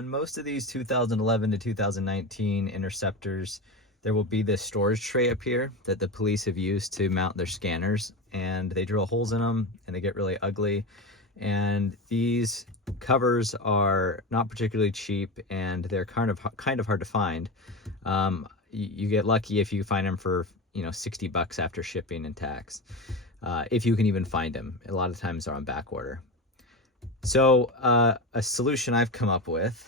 On most of these 2011 to 2019 Interceptors, there will be this storage tray up here that the police have used to mount their scanners, and they drill holes in them and they get really ugly. And these covers are not particularly cheap, and they're kind of hard to find. You get lucky if you find them for, you know, $60 after shipping and tax, if you can even find them. A lot of times they're on back order. So a solution I've come up with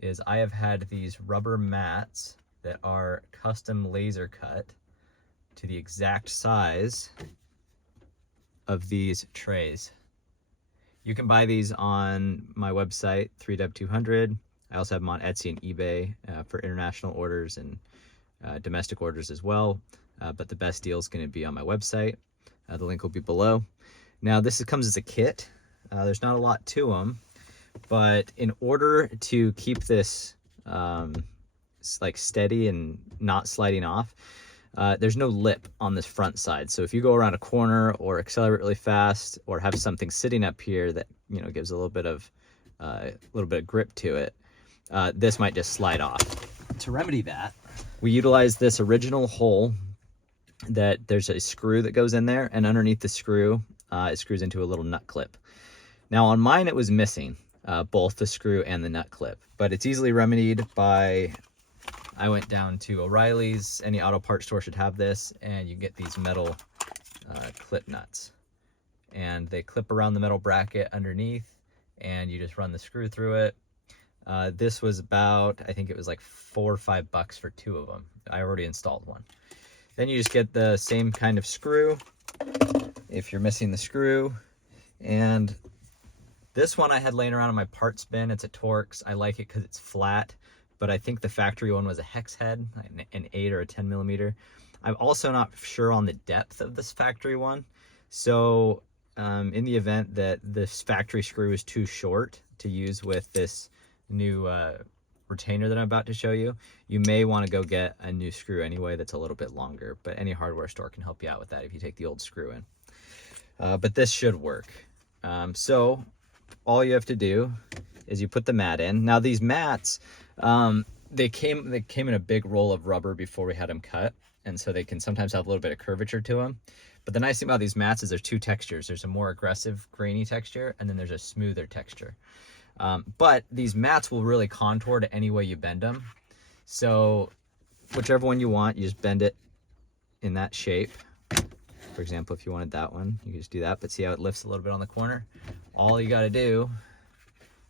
is I have had these rubber mats that are custom laser cut to the exact size of these trays. You can buy these on my website, 3W200. I also have them on Etsy and eBay for international orders and domestic orders as well. But the best deal is going to be on my website. The link will be below. Now this comes as a kit. There's not a lot to them, but in order to keep this like steady and not sliding off, there's no lip on this front side. So if you go around a corner or accelerate really fast or have something sitting up here that, you know, gives a little bit of grip to it, this might just slide off. To remedy that, we utilize this original hole that there's a screw that goes in there, and underneath the screw, it screws into a little nut clip. Now on mine, it was missing both the screw and the nut clip, but it's easily remedied by, I went down to O'Reilly's. Any auto parts store should have this, and you get these metal clip nuts, and they clip around the metal bracket underneath, and you just run the screw through it. This was about, I think it was like $4 or $5 for 2 of them. I already installed one. Then you just get the same kind of screw if you're missing the screw. And this one I had laying around in my parts bin. It's a Torx. I like it because it's flat, but I think the factory one was a hex head, an 8 or a 10 millimeter. I'm also not sure on the depth of this factory one. So in the event that this factory screw is too short to use with this new retainer that I'm about to show you, you may want to go get a new screw anyway that's a little bit longer, but any hardware store can help you out with that if you take the old screw in. But this should work. So all you have to do is you put the mat in. Now these mats, they came in a big roll of rubber before we had them cut, and so they can sometimes have a little bit of curvature to them. But the nice thing about these mats is there's 2 textures. There's a more aggressive grainy texture, and then there's a smoother texture. But these mats will really contour to any way you bend them. So whichever one you want, you just bend it in that shape. For example, if you wanted that one, you can just do that, but see how it lifts a little bit on the corner? All you got to do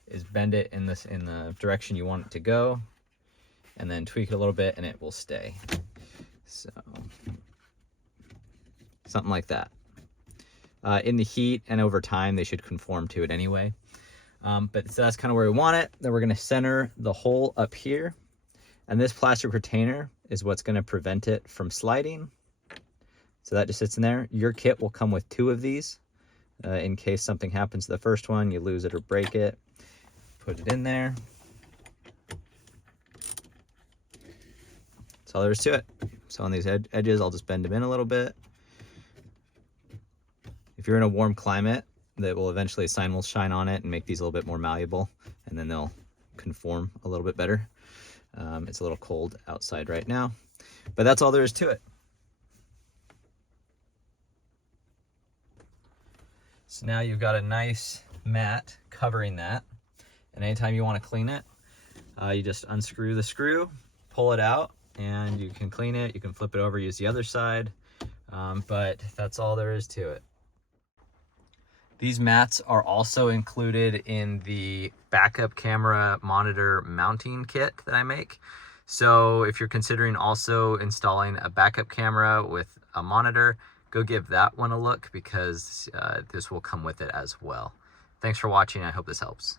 is bend it in the direction you want it to go, and then tweak it a little bit and it will stay. So something like that. In the heat and over time, they should conform to it anyway. But so that's kind of where we want it. Then we're going to center the hole up here, and this plastic retainer is what's going to prevent it from sliding. So that just sits in there. Your kit will come with 2 of these in case something happens to the first one, you lose it or break it. Put it in there. That's all there is to it. So on these edges, I'll just bend them in a little bit. If you're in a warm climate, that will eventually, sun will shine on it and make these a little bit more malleable, and then they'll conform a little bit better. It's a little cold outside right now, but that's all there is to it. So now you've got a nice mat covering that, and anytime you want to clean it, you just unscrew the screw, pull it out, and you can clean it. You can flip it over, use the other side, but that's all there is to it. These mats are also included in the backup camera monitor mounting kit that I make. So if you're considering also installing a backup camera with a monitor, go give that one a look, because this will come with it as well. Thanks for watching. I hope this helps.